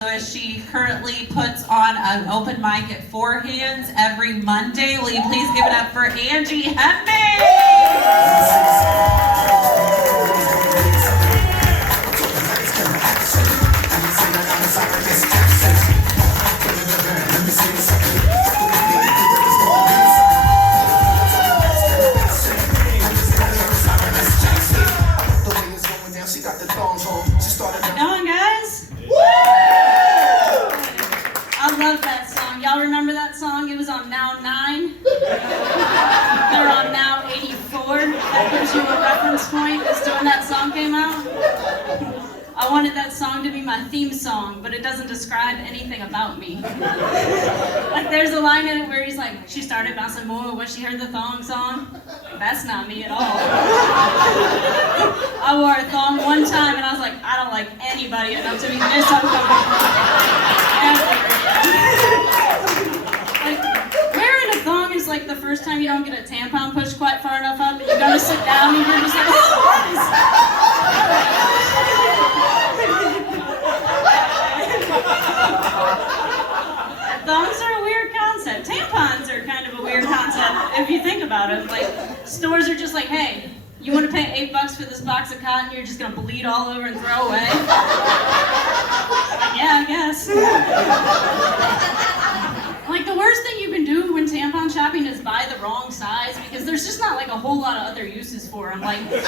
She currently puts on an open mic at Four Hands every Monday. Will you please give it up for Angie Come on, guys. I love that song. Y'all remember that song? It was on Now 9. They're on Now 84. That gives you a reference point as to when that song came out. I wanted that song to be my theme song, but it doesn't describe anything about me. Like, there's a line in it where he's like, she started bouncing more when she heard the thong song. That's not me at all. I wore a thong one time and I was like, I don't like anybody enough to be this uncomfortable. Like, wearing a thong is like the first time you don't get a tampon pushed quite far enough up and you go to sit down and you're just like, thongs are a weird concept. Tampons are kind of a weird concept if you think about it. Like, stores are just like, hey, you want to pay $8 for this box of cotton you're just going to bleed all over and throw away? Yeah, I guess. Like, the worst thing you can do when tampon shopping is buy the wrong size because there's just not like a whole lot of other uses for them. Like, women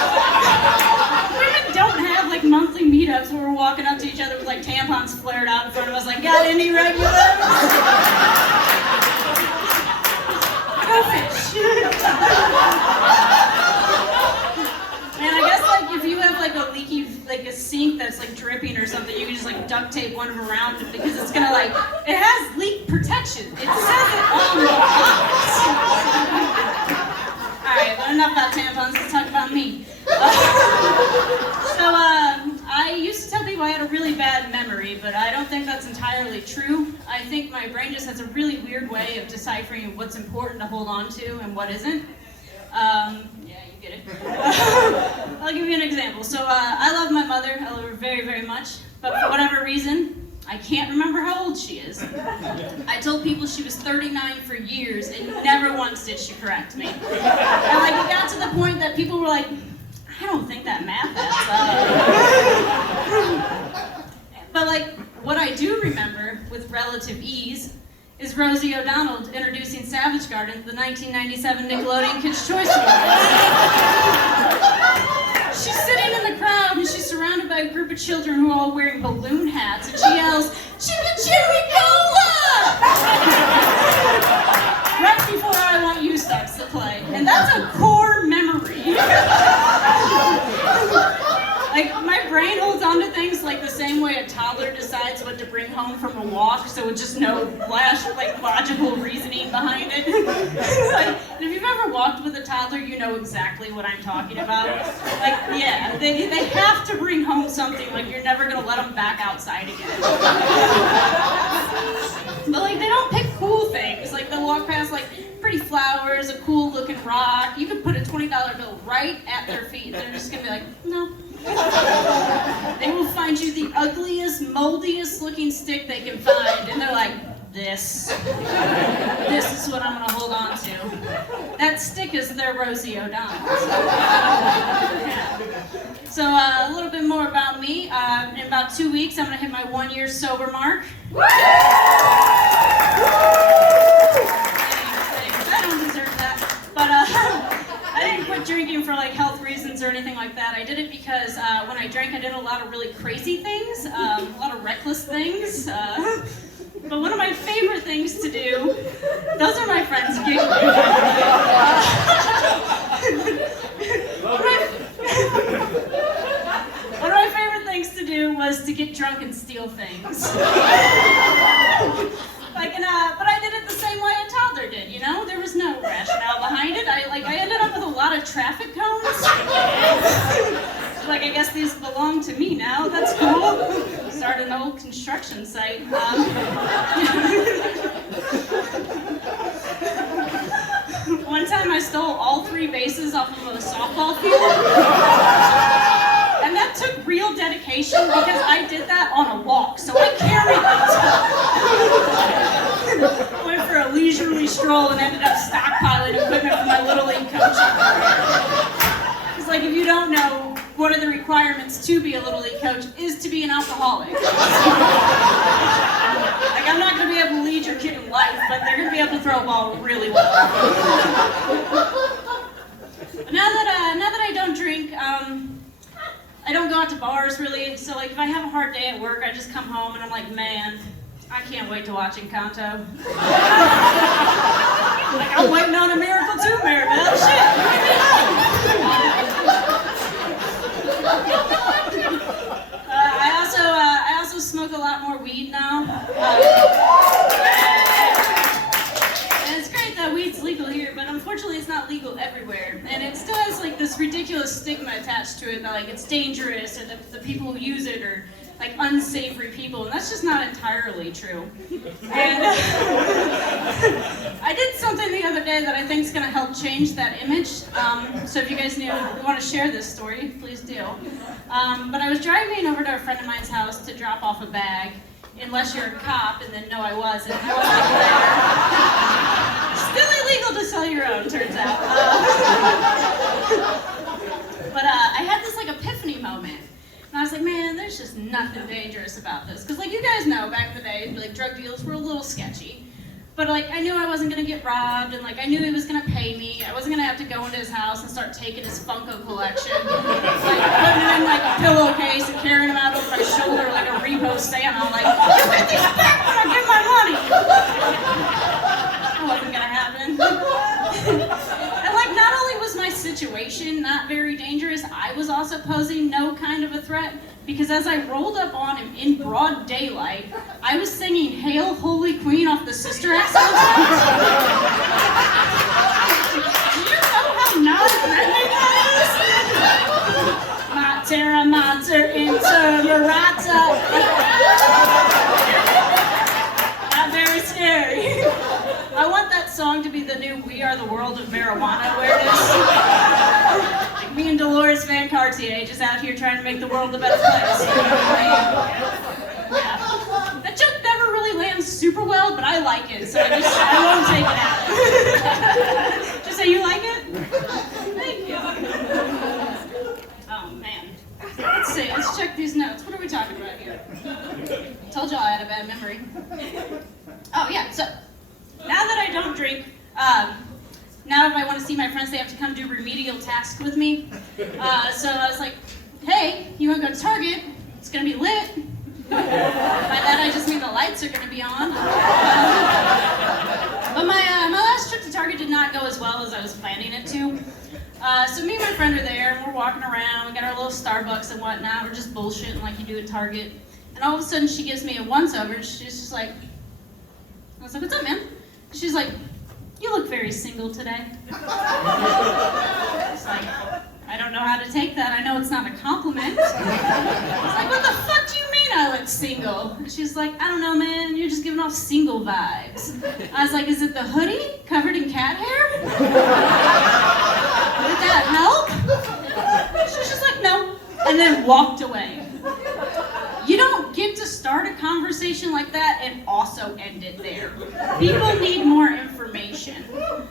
don't have like monthly meetups where we're walking up to each other with like tampons flared out in front of us like, got any regulars? Go fish. Man, I guess like if you have like a leaky, like a sink that's like dripping or something, you can just like duct tape one of them around it because it's gonna like, it has leak protection. It says it on the box. Alright, but enough about tampons, let's talk about me. I used to tell people I had a really bad memory, but I don't think that's entirely true. I think my brain just has a really weird way of deciphering what's important to hold on to and what isn't. Yeah, you get it. I'll give you an example. So I love my mother. I love her very, very much. But for whatever reason, I can't remember how old she is. I told people she was 39 for years, and never once did she correct me. And like, it got to the point that people were like, I don't think that math adds up. But like, what I do remember with relative ease is Rosie O'Donnell introducing Savage Garden at the 1997 Nickelodeon Kids' Choice Awards. She's sitting in the crowd and she's surrounded by a group of children who are all wearing balloon hats and she yells, "Chimmy Chimmy Cola!" Right before I Want You starts to play. And that's a core memory. Like, my brain holds on to things like the same way a toddler decides what to bring home from a walk, so with just no logical reasoning behind it. Like, if you've ever walked with a toddler, you know exactly what I'm talking about. Like, yeah, they have to bring home something, like you're never gonna let them back outside again. But like, they don't pick cool things. Like, they'll walk past like pretty flowers, a cool looking rock. You could put a $20 bill right at their feet, and they're just gonna be like, no. They will find you the ugliest, moldiest looking stick they can find, and they're like, this is what I'm gonna hold on to. That stick is their Rosie O'Donnell. So a little bit more about me. In about 2 weeks, I'm gonna hit my 1 year sober mark. Thanks. I don't deserve that. But I didn't quit drinking for like health reasons or anything like that. I did it because when I drank, I did a lot of really crazy things, a lot of reckless things. But one of my favorite things to do, those are my friends giggling. One of my favorite things to do was to get drunk and steal things. But I did it the same way a toddler did, you know? There was no rationale behind it. I ended up with a lot of traffic cones. Like, I guess these belong to me now. That's cool. Start an old construction site. One time I stole all 3 bases off of a softball field. And that took real dedication because I did that on a walk. So I carried those. Went for a leisurely stroll and ended up stockpiling equipment for my Little League coaching career. Because like if you don't know, one of the requirements to be a Little League coach is to be an alcoholic. Like I'm not going to be able to lead your kid in life, but they're going to be able to throw a ball really well. Now that I don't drink, I don't go out to bars really. So like if I have a hard day at work, I just come home and I'm like, man, I can't wait to watch Encanto. Like I'm waiting on a miracle too, Maribel. Shit, bring me home. I also smoke a lot more weed now. And it's great that weed's legal here, but unfortunately it's not legal everywhere. And it still has like this ridiculous stigma attached to it that like it's dangerous or that the people who use it are like unsavory people, and that's just not entirely true. And I did something the other day that I think is going to help change that image. So if you guys want to share this story, please do. But I was driving over to a friend of mine's house to drop off a bag, unless you're a cop, and then no, I wasn't. I wasn't there. Still illegal to sell your own, turns out. But I had this like epiphany moment. And I was like, man, there's just nothing dangerous about this. Because like you guys know, back in the day, like drug deals were a little sketchy. But like I knew I wasn't gonna get robbed, and like I knew he was gonna pay me. I wasn't gonna have to go into his house and start taking his Funko collection, like putting him in like a pillowcase and carrying him out over my shoulder like a repo Santa. Like, you get these back when I get my money. That wasn't gonna happen. And like not only was my situation not very dangerous, I was also posing no kind of a threat. Because as I rolled up on him in broad daylight, I was singing Hail Holy Queen off the Sister Act soundtrack. Do you know how non-threatening that is? Mater, mater, interrata. Not very scary. I want that song to be the new We Are the World of Marijuana awareness. Like me and Dolores Van Cartier just out here trying to make the world a better place. Yeah. That joke never really lands super well, but I like it, so I won't take it out. Just say you like it? Thank you. Oh man. Let's see, let's check these notes. What are we talking about here? Told y'all I had a bad memory. Oh yeah, so now that I don't drink, now if I want to see my friends, they have to come do remedial tasks with me. So I was like, hey, you want to go to Target? It's going to be lit. By that I just mean the lights are going to be on. But my last trip to Target did not go as well as I was planning it to. So me and my friend are there, and we're walking around. We got our little Starbucks and whatnot. We're just bullshitting like you do at Target. And all of a sudden she gives me a once-over, and she's just like, I was like, what's up, man? She's like, you look very single today. It's like, I don't know how to take that. I know it's not a compliment. It's like, what the fuck do you mean I look single? And she's like, I don't know, man. You're just giving off single vibes. I was like, is it the hoodie covered in cat hair? Did that help? She's just like, no. And then walked away. You don't get to start a conversation like that and also end it there. People need more information.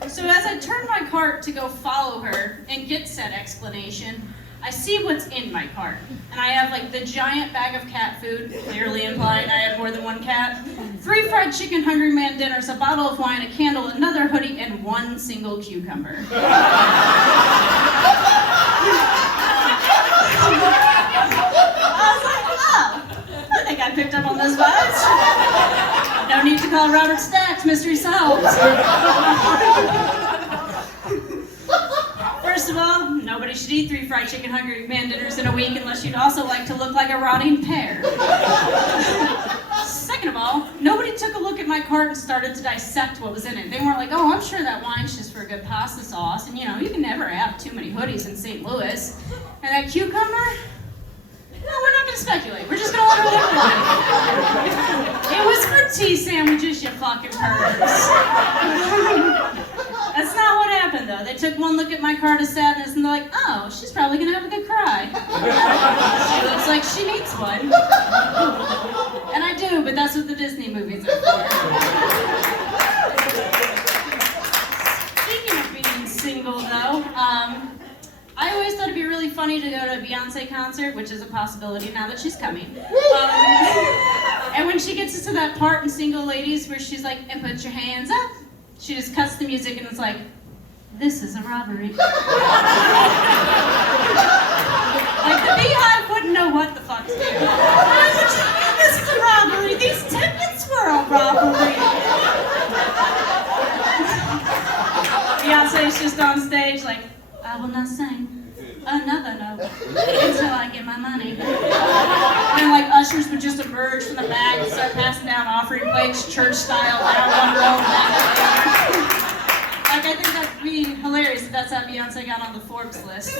So as I turn my cart to go follow her and get said explanation, I see what's in my cart. And I have like the giant bag of cat food, clearly implying I have more than one cat, 3 fried chicken Hungry Man dinners, a bottle of wine, a candle, another hoodie, and 1 single cucumber. I think I picked up on those vibes. No need to call Robert Stacks, mystery solved. First of all, nobody should eat 3 fried chicken Hungry Man dinners in a week unless you'd also like to look like a rotting pear. Second of all, nobody took a look at my cart and started to dissect what was in it. They weren't like, oh, I'm sure that wine's just for a good pasta sauce, and you know, you can never have too many hoodies in St. Louis. And that cucumber? No, we're not going to speculate. We're just going to let her live her life. It was for tea sandwiches, you fucking perverts. That's not what happened. happened though. They took one look at my card of sadness and they're like, oh, she's probably gonna have a good cry. She looks like she needs one. And I do, but that's what the Disney movies are for. Speaking of being single though, I always thought it'd be really funny to go to a Beyonce concert, which is a possibility now that she's coming. And when she gets to that part in Single Ladies where she's like, and put your hands up, she just cuts the music and it's like, this is a robbery. Like the Beehive wouldn't know what the fuck to do. Why would you mean this is a robbery? These tickets were a robbery. Beyonce's just on stage like, I will not sing another note until I get my money. And like ushers would just emerge from the back and start passing down offering plates, church style, down one row and back. Like I think that'd be hilarious if that's how Beyonce got on the Forbes list.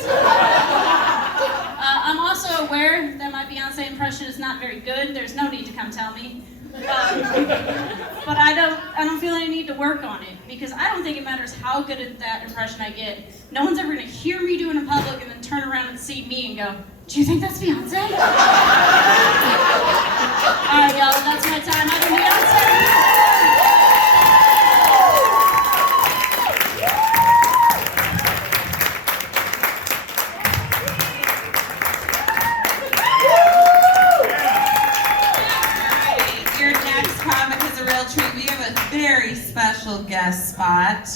I'm also aware that my Beyonce impression is not very good. There's no need to come tell me. But I don't feel any need to work on it because I don't think it matters how good at that impression I get. No one's ever gonna hear me do it in public and then turn around and see me and go, do you think that's Beyonce? Alright y'all, that's my time. I've been Beyonce. We have a very special guest spot.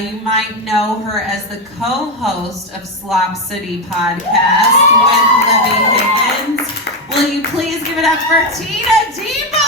You might know her as the co-host of Slop City Podcast with Libby Higgins. Will you please give it up for Tina Debo?